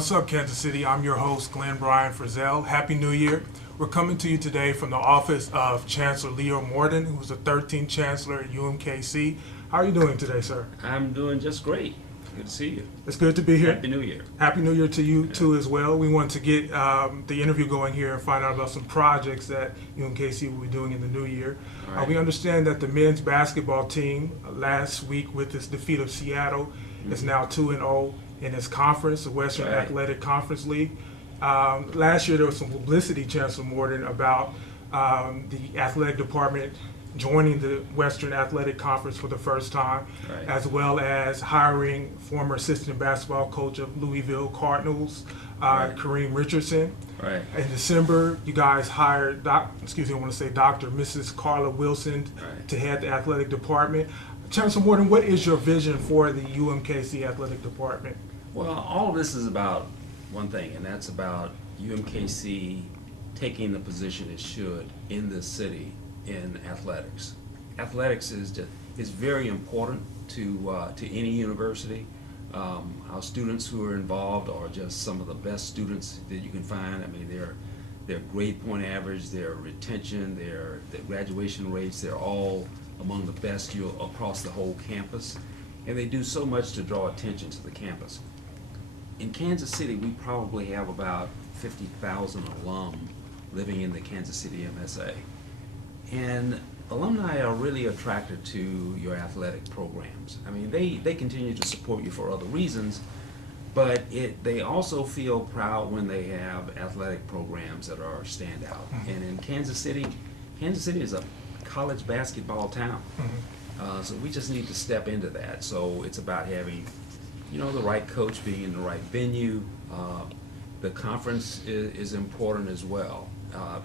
What's up, Kansas City? I'm your host, Glenn Bryan Frizzell. Happy New Year. We're coming to you today from the office of Chancellor Leo Morton, who's the 13th Chancellor at UMKC. How are you doing today, sir? I'm doing just great. Good to see you. It's good to be here. Happy New Year. Happy New Year to you, too, as well. We want to get the interview going here and find out about some projects that UMKC will be doing in the new year. All right. We understand that the men's basketball team last week with its defeat of Seattle is now 2-0 in its conference, the Western Right. Athletic Conference League. Last year there was some publicity, Chancellor Morton, about the athletic department joining the Western Athletic Conference for the first time, Right. as well as hiring former assistant basketball coach of Louisville Cardinals, Right. Kareem Richardson. Right. In December, you guys hired, Dr. Mrs. Carla Wilson Right. to head the athletic department. Chancellor Morton, what is your vision for the UMKC athletic department? Well, all of this is about one thing, and that's about UMKC taking the position it should in this city in athletics. Athletics is very important to any university. Our students who are involved are just some of the best students that you can find. I mean, their grade point average, their retention, their graduation rates, they're all among the best across the whole campus. And they do so much to draw attention to the campus. In Kansas City, we probably have about 50,000 alum living in the Kansas City MSA. And alumni are really attracted to your athletic programs. I mean, they continue to support you for other reasons, but they also feel proud when they have athletic programs that are standout. And in Kansas City is a college basketball town. So we just need to step into that. So it's about having, the right coach, being in the right venue. The conference is important as well,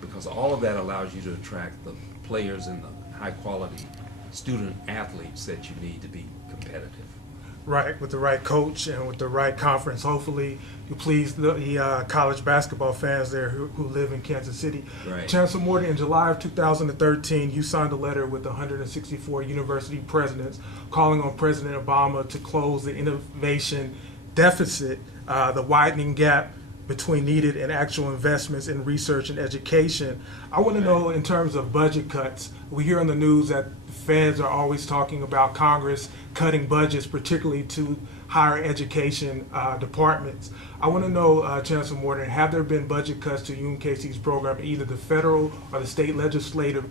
because all of that allows you to attract the players and the high-quality student athletes that you need to be competitive. Right, with the right coach and with the right conference, hopefully you please the college basketball fans there who live in Kansas City. Right. Chancellor Morton, in July of 2013, you signed a letter with 164 university presidents calling on President Obama to close the innovation deficit, the widening gap between needed and actual investments in research and education. I want to know, in terms of budget cuts, we hear on the news that the feds are always talking about Congress cutting budgets, particularly to higher education departments. I want to know, Chancellor Morton, have there been budget cuts to UMKC's program at either the federal or the state legislative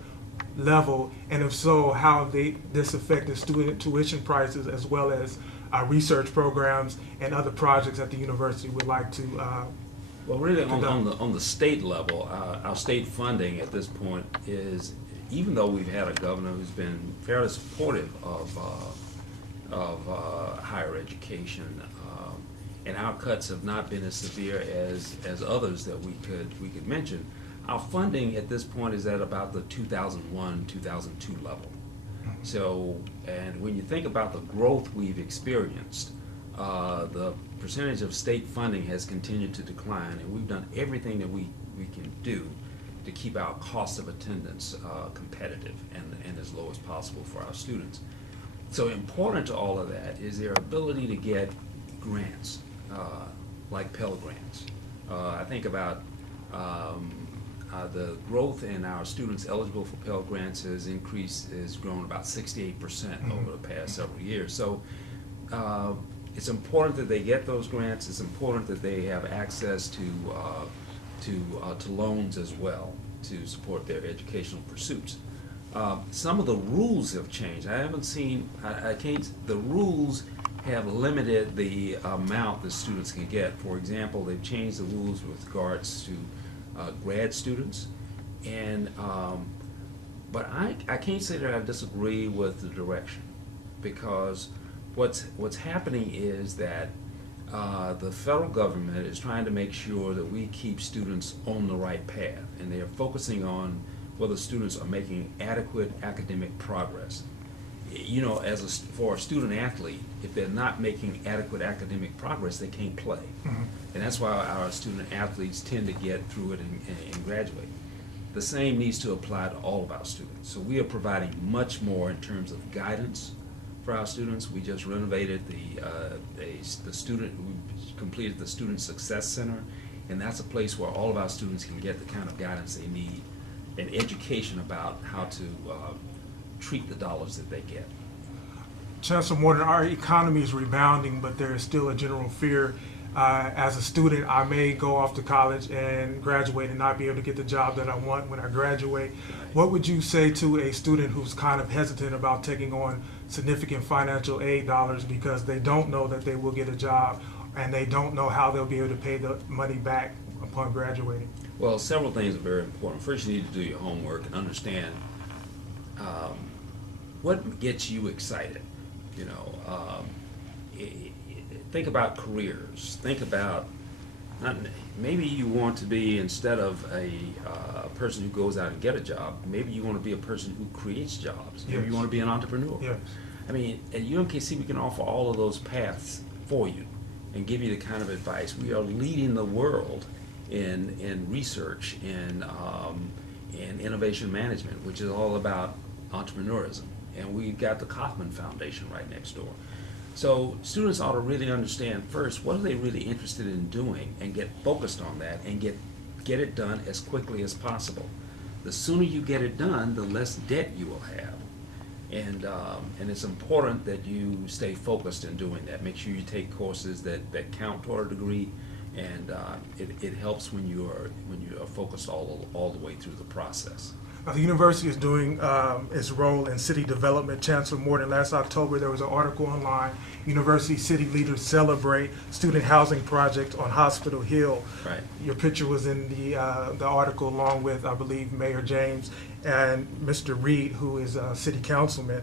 level? And if so, how have this affected student tuition prices as well as research programs and other projects that the university would like to Well, really, on the state level, our state funding at this point is, even though we've had a governor who's been fairly supportive of higher education, and our cuts have not been as severe as others that we could mention, our funding at this point is at about the 2001-2002 level. So, and when you think about the growth we've experienced, the percentage of state funding has continued to decline, and we've done everything that we can do to keep our cost of attendance competitive and as low as possible for our students. So important to all of that is their ability to get grants, like Pell Grants. I think about the growth in our students eligible for Pell Grants has grown about 68% over the past several years. So it's important that they get those grants. It's important that they have access to loans as well to support their educational pursuits. Some of the rules have changed. The rules have limited the amount that students can get. For example, they've changed the rules with regards to grad students, and but I can't say that I disagree with the direction, because what's happening is that the federal government is trying to make sure that we keep students on the right path, and they are focusing on whether students are making adequate academic progress. For a student athlete, if they're not making adequate academic progress, they can't play. And that's why our student athletes tend to get through it and graduate. The same needs to apply to all of our students. So we are providing much more in terms of guidance, for our students. We just renovated the student, we completed the Student Success Center, and that's a place where all of our students can get the kind of guidance they need and education about how to treat the dollars that they get. Chancellor Morton, our economy is rebounding, but there is still a general fear. As a student, I may go off to college and graduate and not be able to get the job that I want when I graduate. What would you say to a student who's kind of hesitant about taking on significant financial aid dollars because they don't know that they will get a job and they don't know how they'll be able to pay the money back upon graduating? Well, several things are very important. First, you need to do your homework and understand what gets you excited. You know, think about careers. Think about, maybe you want to be, instead of a person who goes out and get a job, maybe you want to be a person who creates jobs. Maybe Yes. you want to be an entrepreneur. Yes. I mean, at UMKC, we can offer all of those paths for you and give you the kind of advice. We are leading the world in research, in innovation management, which is all about entrepreneurism. And we've got the Kauffman Foundation right next door. So students ought to really understand first, what are they really interested in doing, and get focused on that and get it done as quickly as possible. The sooner you get it done, the less debt you will have. And it's important that you stay focused in doing that. Make sure you take courses that count toward a degree, and it helps when you are focused all the way through the process. The university is doing its role in city development. Chancellor Morton, last October there was an article online, University City Leaders Celebrate Student Housing Project on Hospital Hill. Right. Your picture was in the article along with, I believe, Mayor James and Mr. Reed, who is a city councilman.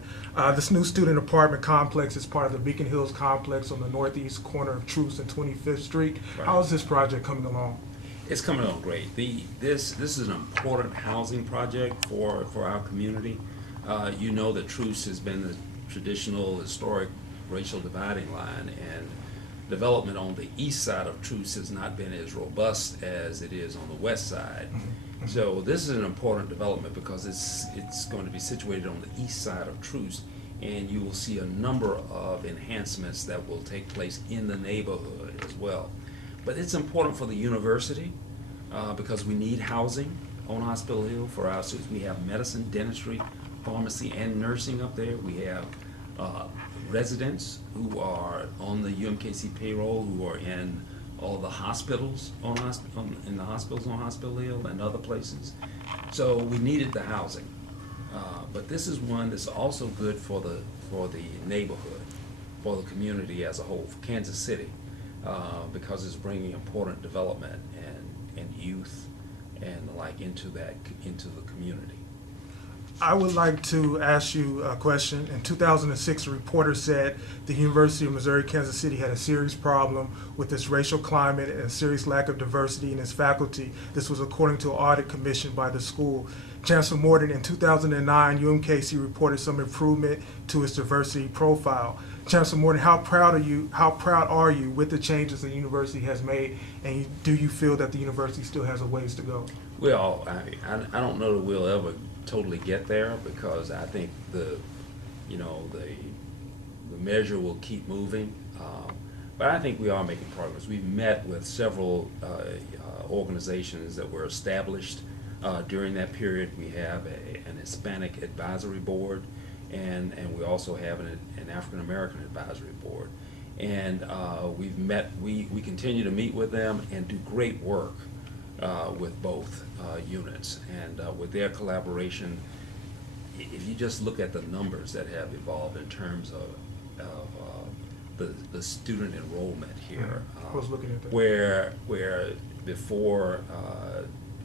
This new student apartment complex is part of the Beacon Hills complex on the northeast corner of Truce and 25th Street. Right. How is this project coming along? It's coming along great. This is an important housing project for our community. You know that Truce has been the traditional historic racial dividing line, and development on the east side of Truce has not been as robust as it is on the west side. So this is an important development because it's going to be situated on the east side of Truce, and you will see a number of enhancements that will take place in the neighborhood as well. But it's important for the university because we need housing on Hospital Hill for our students. We have medicine, dentistry, pharmacy, and nursing up there. We have residents who are on the UMKC payroll who are in all the hospitals in the hospitals on Hospital Hill and other places. So we needed the housing. But this is one that's also good for the neighborhood, for the community as a whole, for Kansas City. Because it's bringing important development and youth and the like into the community. I would like to ask you a question. In 2006, a reporter said the University of Missouri-Kansas City had a serious problem with its racial climate and a serious lack of diversity in its faculty. This was according to an audit commissioned by the school. Chancellor Morton, in 2009, UMKC reported some improvement to its diversity profile. Chancellor Morton, how proud are you with the changes the university has made, and do you feel that the university still has a ways to go? Well, I don't know that we'll ever totally get there, because I think the measure will keep moving. But I think we are making progress. We've met with several organizations that were established during that period. We have an Hispanic advisory board, and we also have an African American advisory board. And we continue to meet with them and do great work with both units. And with their collaboration, if you just look at the numbers that have evolved in terms of the student enrollment here, I was looking at that. where before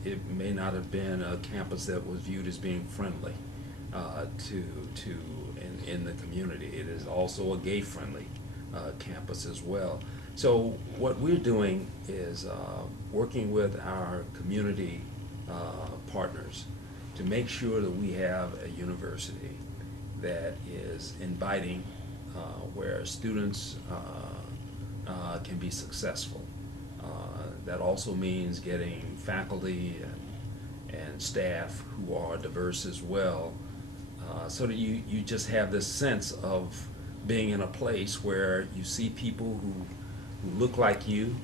it may not have been a campus that was viewed as being friendly in the community. It is also a gay-friendly campus as well. So what we're doing is working with our community partners to make sure that we have a university that is inviting, where students can be successful. That also means getting faculty and staff who are diverse as well, so that you just have this sense of being in a place where you see people who look like you,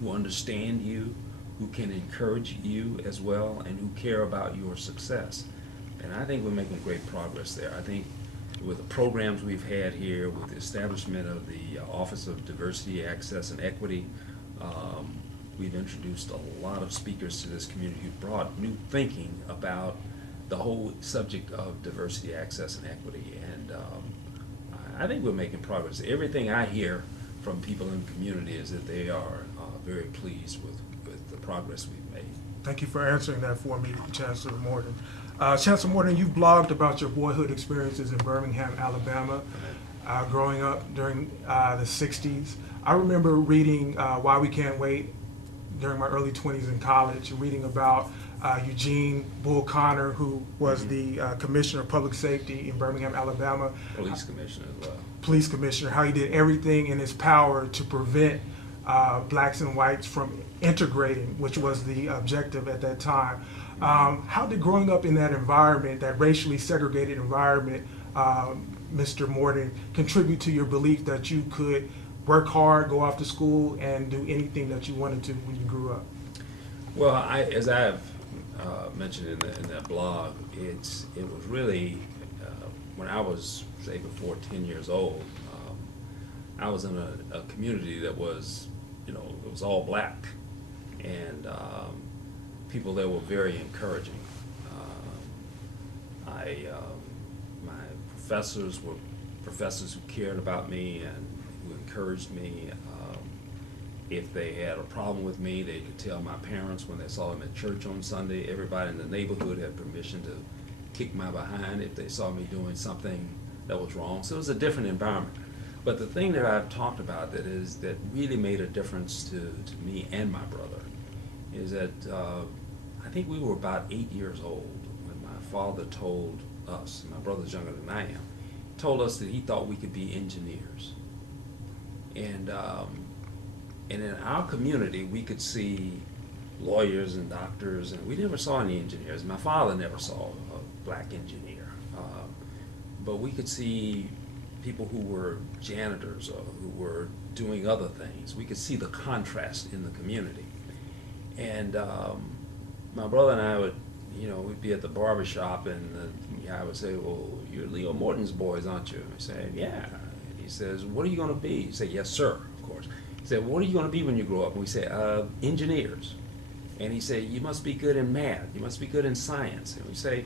who understand you, who can encourage you as well, and who care about your success. And I think we're making great progress there. I think with the programs we've had here, with the establishment of the Office of Diversity, Access, and Equity, we've introduced a lot of speakers to this community who brought new thinking about the whole subject of diversity, access, and equity. And I think we're making progress. Everything I hear from people in the community is that they are very pleased with the progress we've made. Thank you for answering that for me, Chancellor Morton. Chancellor Morton, you've blogged about your boyhood experiences in Birmingham, Alabama, growing up during the 60s. I remember reading Why We Can't Wait during my early 20s in college, reading about Eugene Bull Connor, who was the Commissioner of Public Safety in Birmingham, Alabama. Police commissioner as well. Police commissioner, how he did everything in his power to prevent blacks and whites from integrating, which was the objective at that time. How did growing up in that environment, that racially segregated environment, Mr. Morton, contribute to your belief that you could work hard, go off to school, and do anything that you wanted to when you grew up? Well, as I've mentioned in that blog, it was really when I was, say, before 10 years old, I was in a community that was, it was all black, and people there were very encouraging. My professors were professors who cared about me and who encouraged me. If they had a problem with me, they could tell my parents when they saw them at church on Sunday. Everybody in the neighborhood had permission to kick my behind if they saw me doing something that was wrong. So it was a different environment. But the thing that I've talked about that really made a difference to me and my brother is that I think we were about 8 years old when my father told us, my brother's younger than I am, told us that he thought we could be engineers. And in our community, we could see lawyers and doctors, and we never saw any engineers. My father never saw a black engineer. But we could see people who were janitors or who were doing other things. We could see the contrast in the community. And my brother and I would, we'd be at the barber shop, and the guy would say, "Well, you're Leo Morton's boys, aren't you?" I say, "Yeah." And he says, "What are you going to be?" He said, "Yes, sir," of course. He said, "What are you going to be when you grow up?" And we say, "Engineers." And he said, "You must be good in math. You must be good in science." And we say,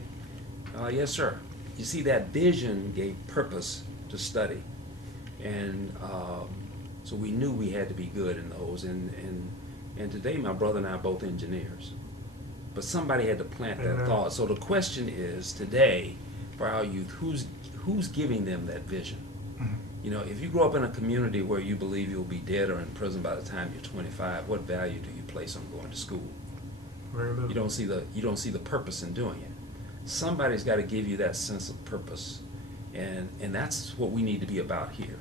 "Yes, sir." You see, that vision gave purpose to study. And so we knew we had to be good in those. And today, my brother and I are both engineers. But somebody had to plant that thought. So the question is, today, for our youth, who's giving them that vision? If you grow up in a community where you believe you'll be dead or in prison by the time you're 25, what value do you place on going to school? Very little. You don't see the purpose in doing it. Somebody's got to give you that sense of purpose, and that's what we need to be about here.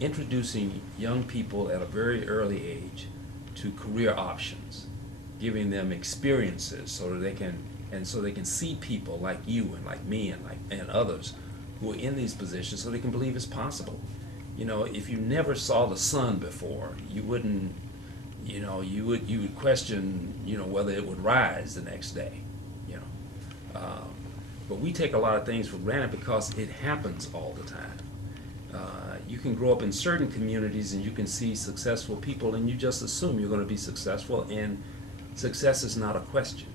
Introducing young people at a very early age to career options, giving them experiences so that they can see people like you and like me and others who are in these positions, so they can believe it's possible. If you never saw the sun before, you wouldn't, you would question, whether it would rise the next day. But we take a lot of things for granted because it happens all the time. You can grow up in certain communities and you can see successful people, and you just assume you're going to be successful, and success is not a question.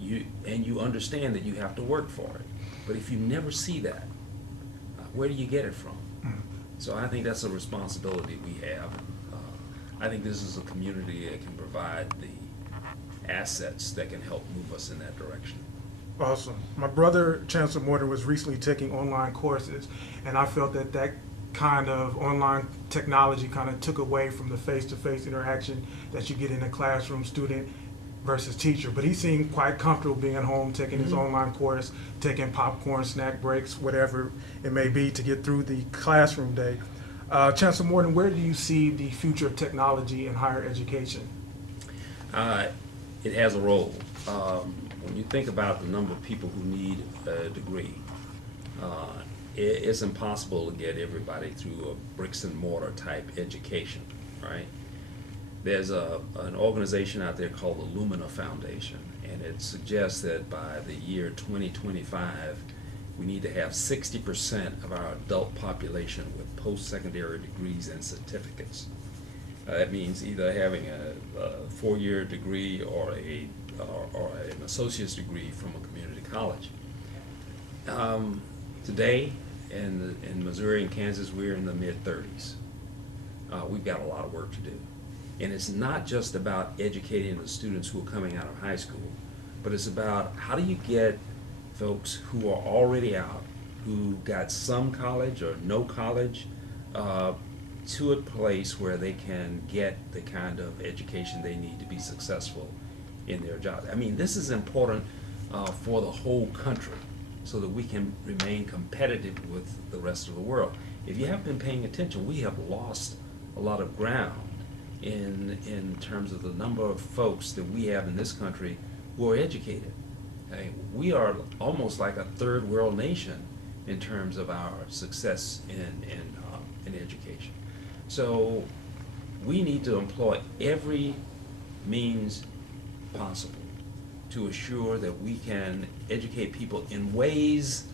You understand that you have to work for it. But if you never see that, where do you get it from? So I think that's a responsibility we have. I think this is a community that can provide the assets that can help move us in that direction. Awesome. My brother, Chancellor Morton, was recently taking online courses, and I felt that kind of online technology kind of took away from the face-to-face interaction that you get in a classroom, student versus teacher. But he seemed quite comfortable being at home, taking his online course, taking popcorn, snack breaks, whatever it may be, to get through the classroom day. Chancellor Morton, where do you see the future of technology in higher education? It has a role. When you think about the number of people who need a degree, it's impossible to get everybody through a bricks and mortar type education, right? There's an organization out there called the Lumina Foundation, and it suggests that by the year 2025, we need to have 60% of our adult population with post-secondary degrees and certificates. That means either having a four-year degree or an associate's degree from a community college. Today, in Missouri and Kansas, we're in the mid-30s. We've got a lot of work to do. And it's not just about educating the students who are coming out of high school, but it's about how do you get folks who are already out, who got some college or no college, to a place where they can get the kind of education they need to be successful in their job. I mean, this is important for the whole country so that we can remain competitive with the rest of the world. If you haven't been paying attention, we have lost a lot of ground in terms of the number of folks that we have in this country who are educated. I mean, we are almost like a third world nation in terms of our success in education. So we need to employ every means possible to assure that we can educate people in ways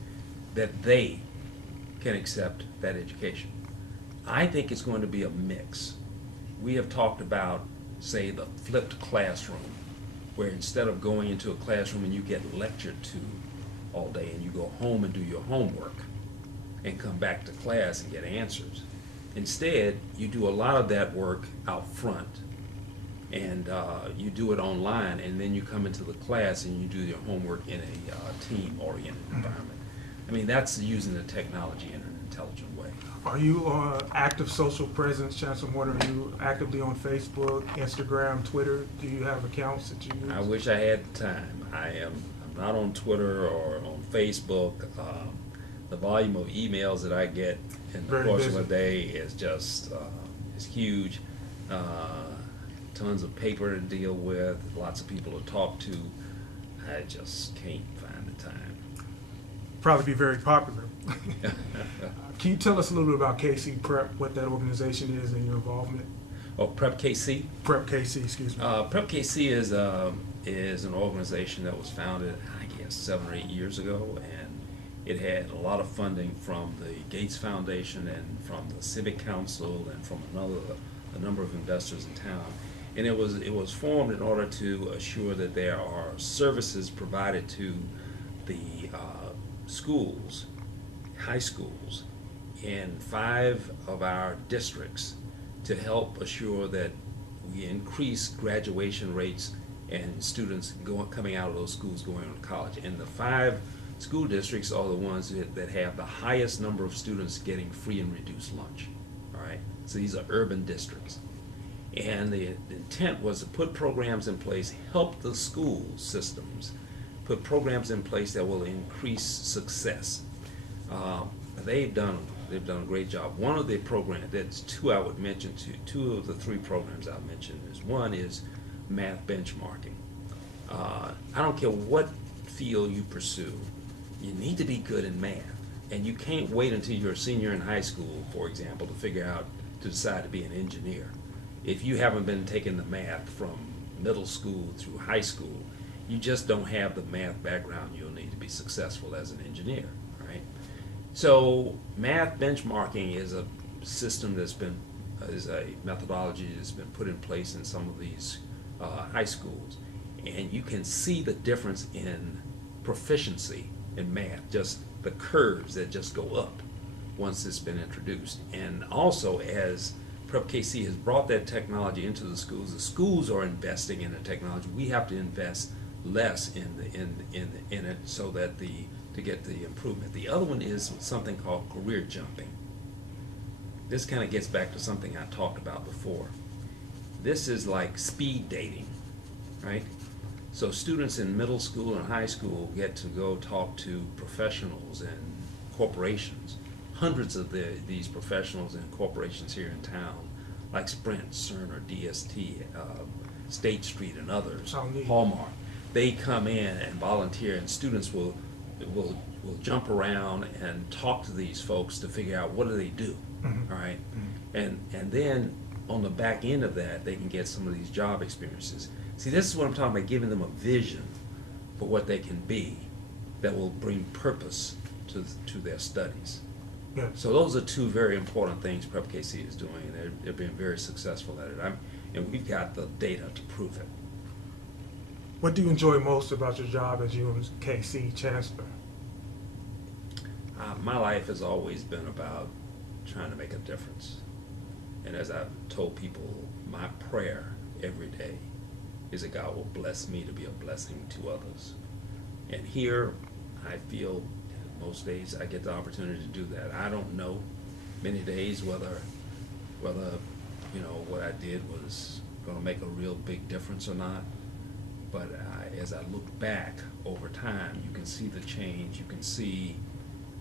that they can accept that education. I think it's going to be a mix. We have talked about, say, the flipped classroom, where instead of going into a classroom and you get lectured to all day and you go home and do your homework and come back to class and get answers, instead you do a lot of that work out front and you do it online, and then you come into the class and you do your homework in a team-oriented environment. I mean, that's using the technology in an intelligent way. Are you active social presence, Chancellor Morton? Are you actively on Facebook, Instagram, Twitter? Do you have accounts that you use? I wish I had the time. I'm not on Twitter or on Facebook. The volume of emails that I get in the course of a day is just is huge. Tons of paper to deal with, lots of people to talk to. I just can't find the time. Probably be very popular. Can you tell us a little bit about KC Prep, what that organization is and your involvement? Oh, Prep KC? Prep KC, excuse me. Prep KC is an organization that was founded, I guess, 7 or 8 years ago, and it had a lot of funding from the Gates Foundation and from the Civic Council and from a number of investors in town. And it was formed in order to assure that there are services provided to the schools, high schools, in 5 of our districts to help assure that we increase graduation rates and students coming out of those schools going on to college. And the 5 school districts are the ones that have the highest number of students getting free and reduced lunch. All right, so these are urban districts. And the intent was to put programs in place, help the school systems put programs in place that will increase success. They've done a great job. One of the programs, that's 2 I would mention, 2 of the 3 programs I mentioned is, one is math benchmarking. I don't care what field you pursue, you need to be good in math. And you can't wait until you're a senior in high school, for example, to decide to be an engineer. If you haven't been taking the math from middle school through high school, you just don't have the math background you'll need to be successful as an engineer, right? So math benchmarking is a system is a methodology that's been put in place in some of these high schools. And you can see the difference in proficiency in math, just the curves that just go up once it's been introduced. And also, as Prep KC has brought that technology into the schools are investing in the technology. We have to invest less in it so that to get the improvement. The other one is something called career jumping. This kind of gets back to something I talked about before. This is like speed dating, right? So students in middle school and high school get to go talk to professionals and corporations. Hundreds of these professionals and corporations here in town, like Sprint, Cerner, DST, State Street, and others, Hallmark, they come in and volunteer, and students will will jump around and talk to these folks to figure out what do they do, all right? And then on the back end of that, they can get some of these job experiences. See, this is what I'm talking about, giving them a vision for what they can be that will bring purpose to their studies. Yeah. So those are two very important things Prep KC is doing, and they're being very successful at it. And we've got the data to prove it. What do you enjoy most about your job as UMKC Chancellor? My life has always been about trying to make a difference. And as I've told people, my prayer every day is that God will bless me to be a blessing to others. And here, I feel most days I get the opportunity to do that. I don't know many days whether you know what I did was going to make a real big difference or not. But as I look back over time, you can see the change. You can see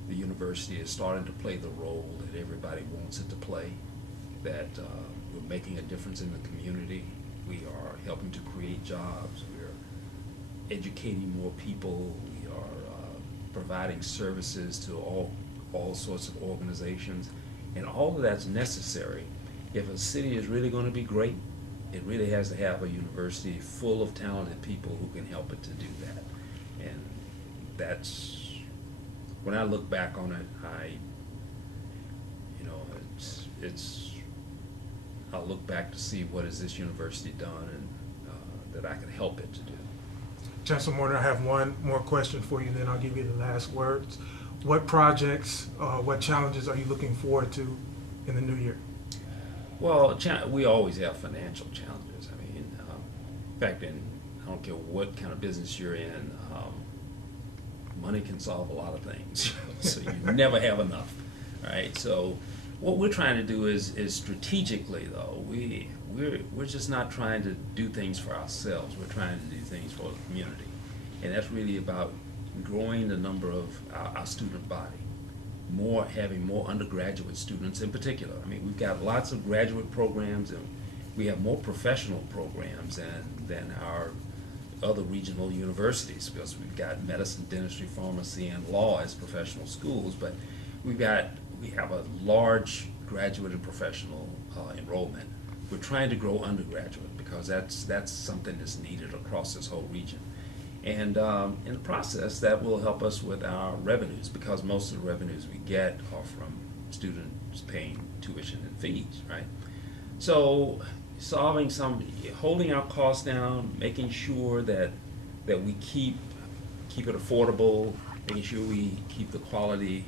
the university is starting to play the role that everybody wants it to play, that we're making a difference in the community. We are helping to create jobs. We're educating more people. We are providing services to all sorts of organizations. And all of that's necessary. If a city is really going to be great, it really has to have a university full of talented people who can help it to do that. And that's, when I look back on it, I'll look back to see what has this university done and that I can help it to do. Chancellor Morton, I have one more question for you, then I'll give you the last words. What projects, what challenges are you looking forward to in the new year? Well, we always have financial challenges. I mean, in fact, I don't care what kind of business you're in, money can solve a lot of things. So you never have enough, right? So what we're trying to do is strategically, though, we're just not trying to do things for ourselves. We're trying to do things for the community, and that's really about growing the number of our student body. Having more undergraduate students in particular. I mean, we've got lots of graduate programs, and we have more professional programs than our other regional universities, because we've got medicine, dentistry, pharmacy, and law as professional schools, but we have a large graduate and professional enrollment. We're trying to grow undergraduate because that's something that's needed across this whole region. And in the process, that will help us with our revenues, because most of the revenues we get are from students paying tuition and fees, right? So holding our costs down, making sure that we keep it affordable, making sure we keep the quality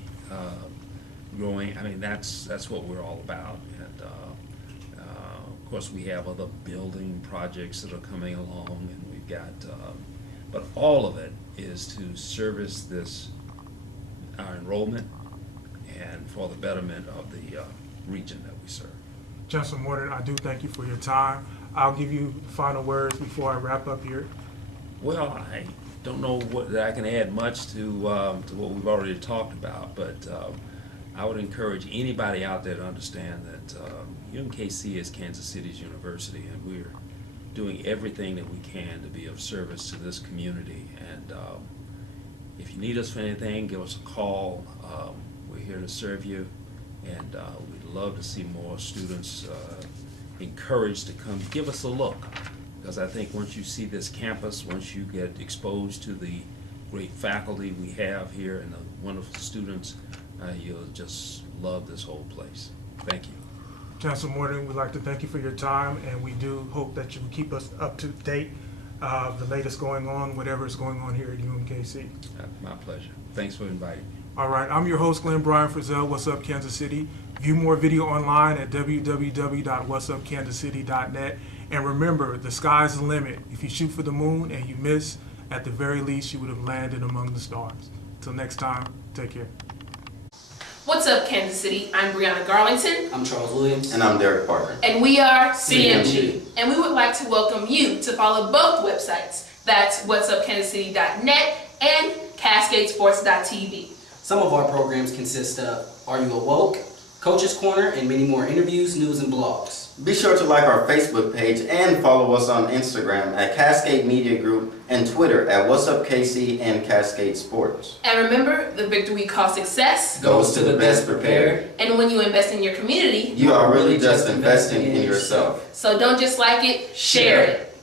growing. I mean, that's what we're all about. And of course, we have other building projects that are coming along, and we've got. But all of it is to service our enrollment and for the betterment of the region that we serve. Chancellor Morton, I do thank you for your time. I'll give you final words before I wrap up here. Well, I don't know that I can add much to what we've already talked about, but I would encourage anybody out there to understand that UMKC is Kansas City's university, and we're doing everything that we can to be of service to this community. And if you need us for anything, give us a call. We're here to serve you, and we'd love to see more students encouraged to come give us a look, because I think once you see this campus, once you get exposed to the great faculty we have here and the wonderful students, you'll just love this whole place. Thank you. Chancellor Morton, we'd like to thank you for your time, and we do hope that you will keep us up to date of the latest going on, whatever is going on here at UMKC. My pleasure. Thanks for inviting me. All right, I'm your host, Glenn Brian Frizzell. What's Up Kansas City? View more video online at www.whatsupkansascity.net. And remember, the sky's the limit. If you shoot for the moon and you miss, at the very least, you would have landed among the stars. Till next time, take care. What's up, Kansas City? I'm Brianna Garlington. I'm Charles Williams. And I'm Derek Parker. And we are CMG. CMG. And we would like to welcome you to follow both websites. That's whatsupkansascity.net and cascadesports.tv. Some of our programs consist of Are You Awoke?, Coach's Corner, and many more interviews, news, and blogs. Be sure to like our Facebook page and follow us on Instagram at Cascade Media Group and Twitter at What's Up KC and Cascade Sports. And remember, the victory we call success Goes to the best prepared. And when you invest in your community, You are really just investing in yourself. so don't just like it, share it.